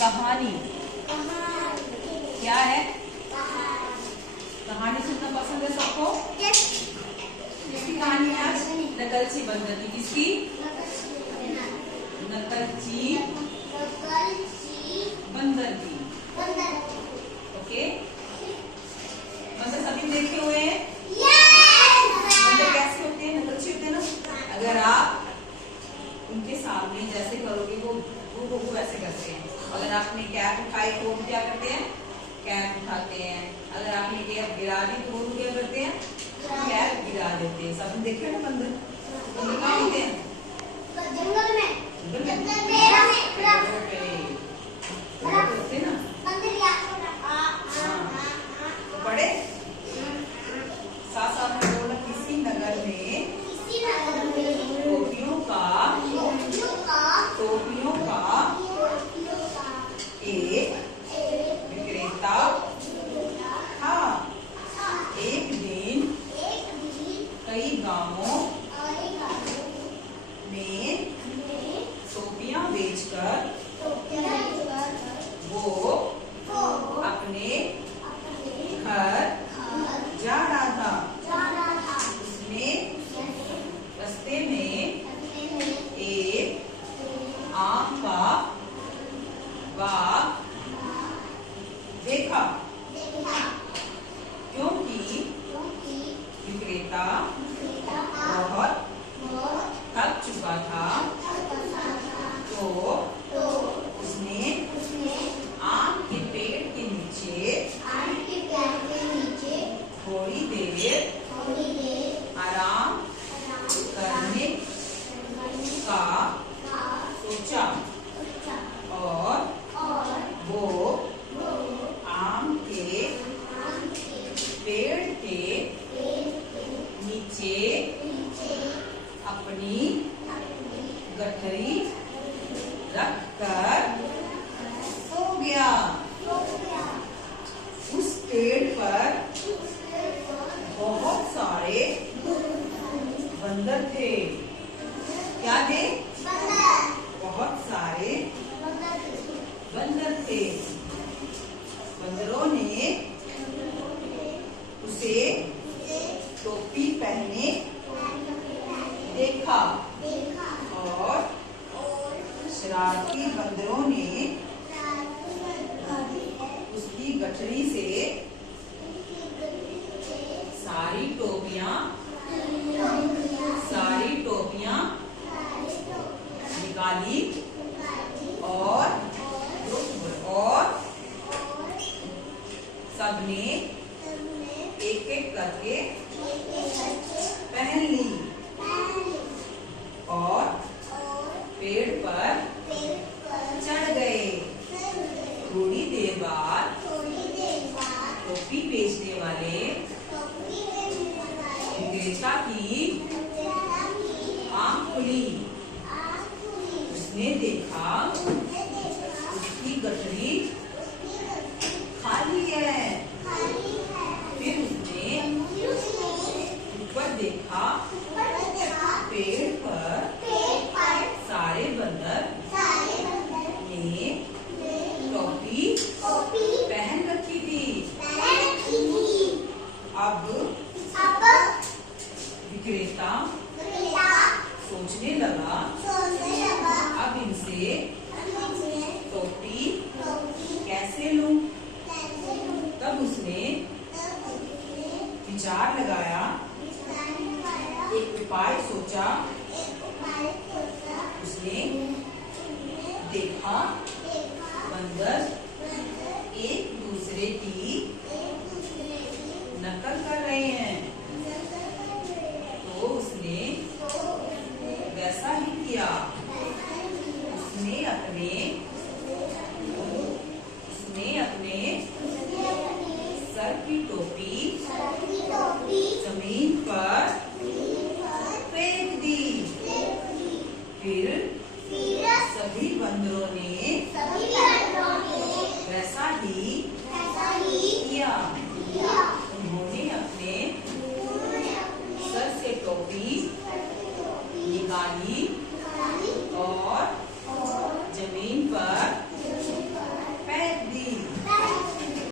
कहानी क्या है? कहानी सुनना पसंद है सबको? किसकी कहानी है आज? नकलची बंदर की। किसकी? नकलची बंदर की। ओके, बंदर सभी देखे हुए हैं? बंदर कैसे होते हैं? नकलची होते हैं ना। अगर आप उनके सामने जैसे करोगे वो वैसे करते हैं। अगर आपने कैप उठाई तो वो क्या करते हैं? कैप उठाते हैं। अगर आपने कैप गिरा दी तो वो क्या करते हैं? कैप गिरा देते हैं। सबने देखे ना बंदर? बंदर कहाँ होते हैं? जंगल में। होते ना। तो पढ़े साथ साथ में बोला, किसी नगर में टोपियों का एक विक्रेता था। एक दिन कई गांवों में टोपियां बेचकर वो अपने घर जा रहा था। उसने रास्ते में एक आम का बाग देखा, क्योंकि विक्रेता बहुत थक चुका था। तो उसने आम के पेड़ के नीचे थोड़ी देर आराम करने का सोचा और वो आम के पेड़ के नीचे अपनी गठरी रखकर सो गया। उस पेड़ पर बहुत सारे बंदर थे। क्या थे? बहुत सारे बंदर थे। बंदरों ने उसे टोपी पहने देखा और शरारती बंदरों ने उसकी गठरी से सारी टोपियां निकाली और सबने एक एक करके पहन ली और पेड़ पर चढ़ गए। थोड़ी देर बाद टोपी बेचने वाले विक्रेता की आंख खुली। उसने देखा उसकी गठरी खाली है। फिर उसने ऊपर देखा, पेड़ पर सारे बंदर ने टोपी पहन रखी थी। अब विक्रेता सोचने लगा, अब इनसे टोपी कैसे लूं? तब उसने विचार लगाया, एक उपाय सोचा। उसने देखा बंदर